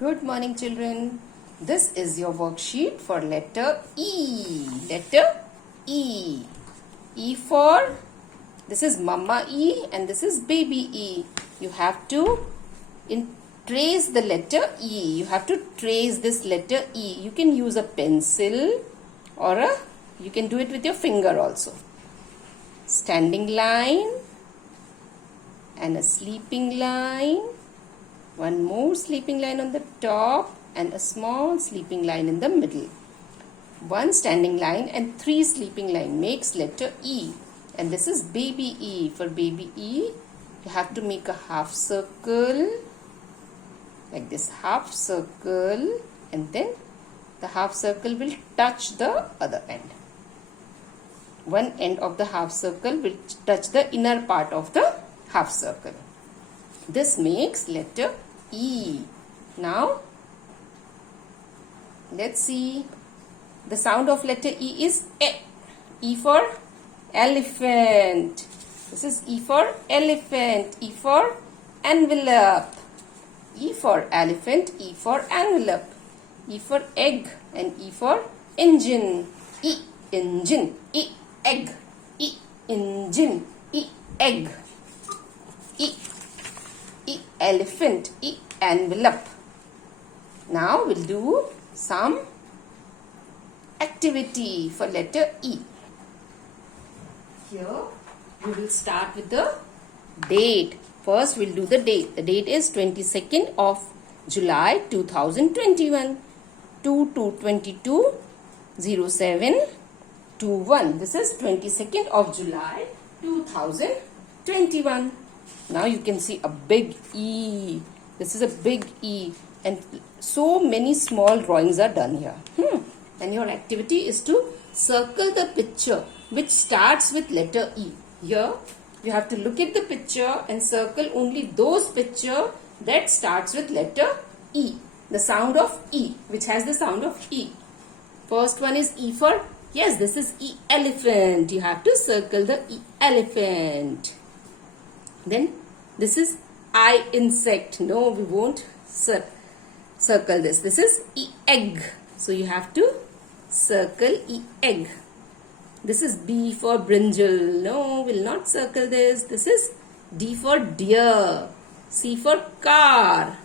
Good morning, children. This is your worksheet for letter E. Letter E. E for, this is Mama E and this is Baby E. You have to trace the letter E. You have to trace this letter E. You can use a pencil or you can do it with your finger also. Standing line and a sleeping line. One more sleeping line on the top and a small sleeping line in the middle. One standing line and three sleeping line makes letter E. And this is baby E. For baby E, you have to make a half circle. Like this, half circle. And then the half circle will touch the other end. One end of the half circle will touch the inner part of the half circle. This makes letter E. Now, let's see. The sound of letter E is E. E for elephant. This is E for elephant. E for envelope. E for elephant. E for envelope. E for egg and E for engine. E engine. E egg. E engine. E egg. E elephant, E envelope. Now we'll do some activity for letter E. Here we will start with the date. First we'll do the date. The date is 22nd of July 2021. 2/22/07/21. This is 22nd of July 2021. Now you can see a big E. This is a big E and so many small drawings are done here. And your activity is to circle the picture which starts with letter E. Here you have to look at the picture and circle only those picture that starts with letter E. The sound of E, which has the sound of E. First one is E for, yes, this is E elephant. You have to circle the E elephant. Then this is I insect. No, we won't circle this. This is E egg. So you have to circle E egg. This is B for brinjal. No, we'll not circle this. This is D for deer. C for car.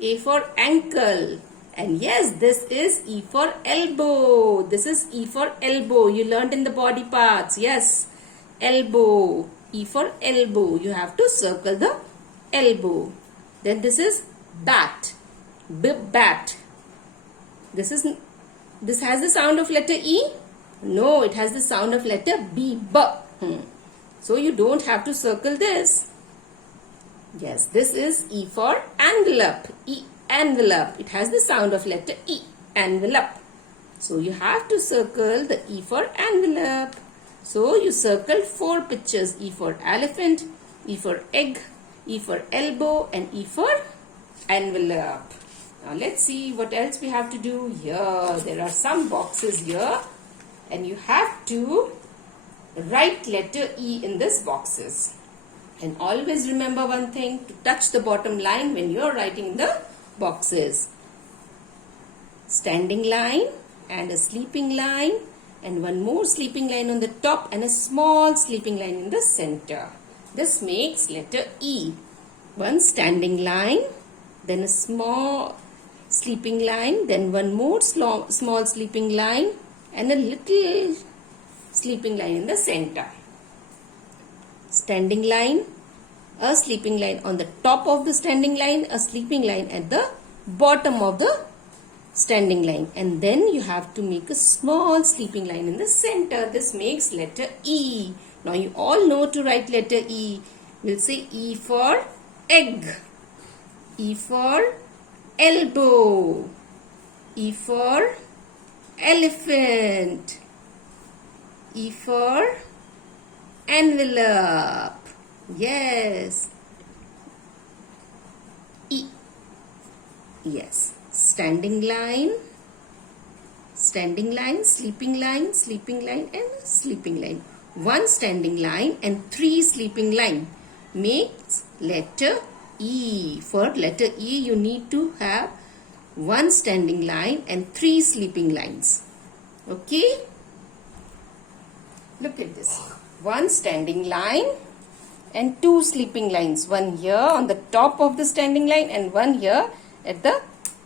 A for ankle. And yes, this is E for elbow. This is E for elbow. You learned in the body parts. Yes, elbow. E for elbow. You have to circle the elbow. Then this is bat. B bat. This has the sound of letter E? No, it has the sound of letter B. B. So you don't have to circle this. Yes, this is E for envelope. E envelope. It has the sound of letter E. Envelope. So you have to circle the E for envelope. So you circle 4 pictures. E for elephant, E for egg, E for elbow and E for envelope. Now let's see what else we have to do here. There are some boxes here and you have to write letter E in these boxes. And always remember one thing, to touch the bottom line when you are writing the boxes. Standing line and a sleeping line. And one more sleeping line on the top and a small sleeping line in the center. This makes letter E. One standing line, then a small sleeping line, then one more small sleeping line and a little sleeping line in the center. Standing line, a sleeping line on the top of the standing line, a sleeping line at the bottom of the standing line, and then you have to make a small sleeping line in the center. This makes letter E. Now you all know to write letter E. We'll say E for egg, E for elbow, E for elephant, E for envelope. Yes. E. Yes. Standing line, sleeping line, and sleeping line. One standing line and 3 sleeping line makes letter E. For letter E, you need to have one standing line and 3 sleeping lines. Okay? Look at this. One standing line and 2 sleeping lines. One here on the top of the standing line and one here at the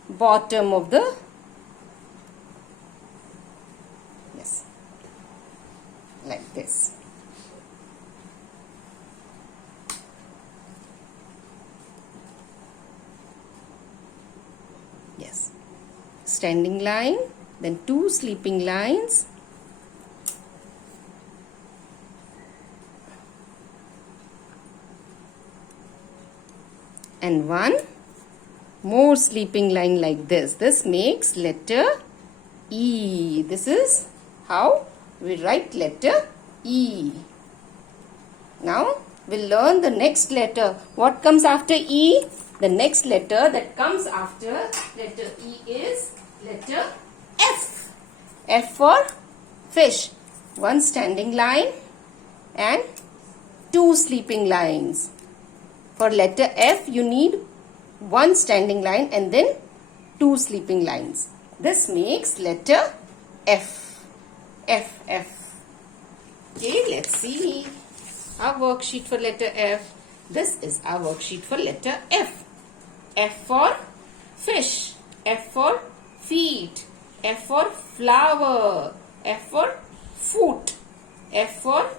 bottom of the, yes, like this. Yes, standing line, then 2 sleeping lines, and one more sleeping line like this. This makes letter E. This is how we write letter E. Now we'll learn the next letter. What comes after E? The next letter that comes after letter E is letter F. F for fish. One standing line and 2 sleeping lines. For letter F, you need one standing line and then 2 sleeping lines. This makes letter F. F, F. Okay, let's see our worksheet for letter F. This is our worksheet for letter F. F for fish. F for feet. F for flower. F for foot. F for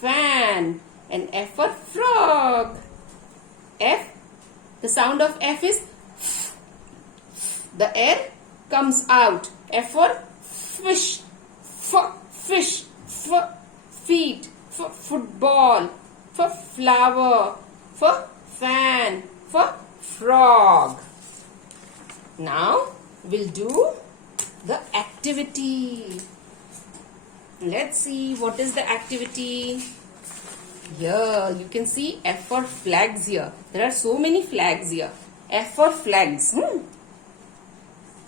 fan. And F for frog. F, the sound of F is the air comes out. F for fish. Fish. Feet. Football. For flower. For fan. For frog. Now we'll do the activity. Let's see what is the activity. Here you can see F for flags here. There are so many flags here. F for flags.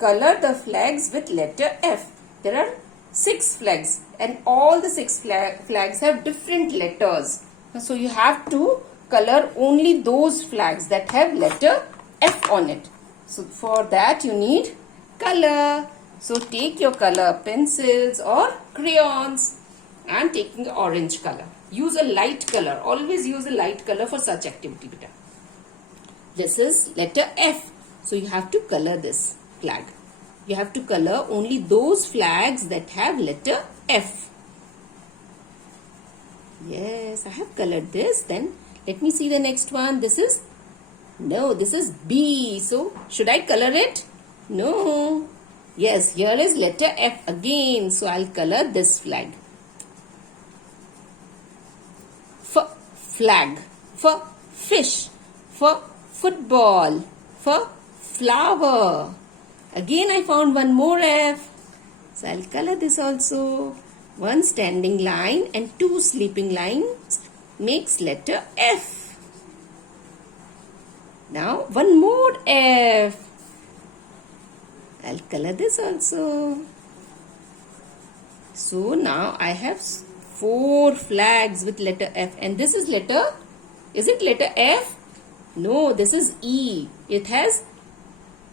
Color the flags with letter F. There are 6 flags and all the 6 flags have different letters. So you have to color only those flags that have letter F on it. So for that you need color. So take your color pencils or crayons. I am taking the orange color. Use a light color. Always use a light color for such activity, beta. This is letter F. So you have to color this flag. You have to color only those flags that have letter F. Yes, I have colored this. Then let me see the next one. This is B. So should I color it? No. Yes, here is letter F again. So I'll color this flag. Flag. For fish. For football. For flower. Again I found one more F. So I'll color this also. One standing line and 2 sleeping lines makes letter F. Now one more F. I'll color this also. So now I have 4 flags with letter F, and this is letter, is it letter F? No, this is E. It has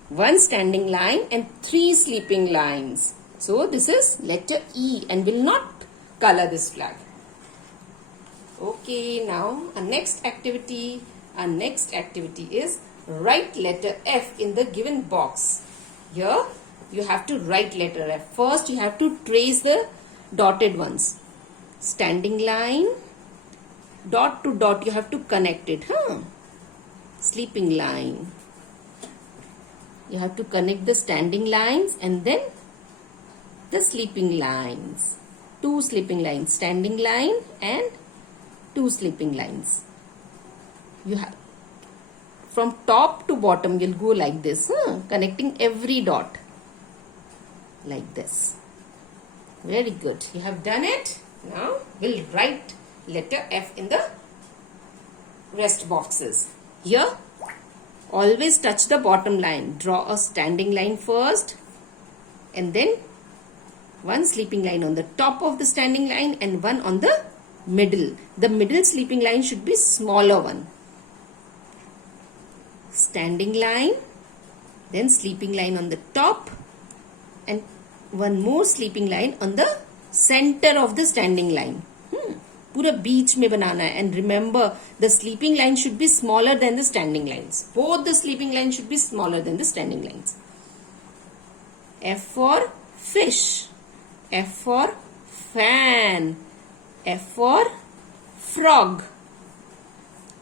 1 standing line and 3 sleeping lines. So this is letter E and will not color this flag. Okay, now our next activity is write letter F in the given box. Here you have to write letter F. First you have to trace the dotted ones. Standing line, dot to dot, you have to connect it. Sleeping line. You have to connect the standing lines and then the sleeping lines. 2 sleeping lines. Standing line and 2 sleeping lines. You have from top to bottom you'll go like this, connecting every dot like this. Very good. You have done it. Now we'll write letter F in the rest boxes. Here always touch the bottom line. Draw a standing line first and then 1 sleeping line on the top of the standing line and 1 on the middle. The middle sleeping line should be smaller one. standing line, then sleeping line on the top, and one more sleeping line on the center of the standing line. पूरा बीच में बनाना है. And remember, the sleeping line should be smaller than the standing lines. Both the sleeping lines should be smaller than the standing lines. F for fish. F for fan. F for frog.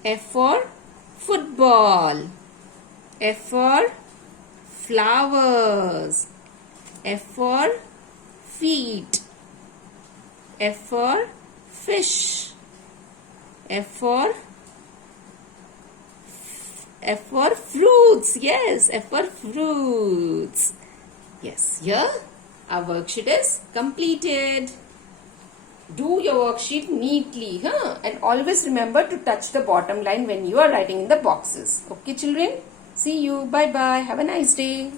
F for football. F for flowers. F for feet. F for fish. F for fruits. Yes, F for fruits. Yes, here our worksheet is completed. Do your worksheet neatly, and always remember to touch the bottom line when you are writing in the boxes. Okay, children? See you. Bye bye. Have a nice day.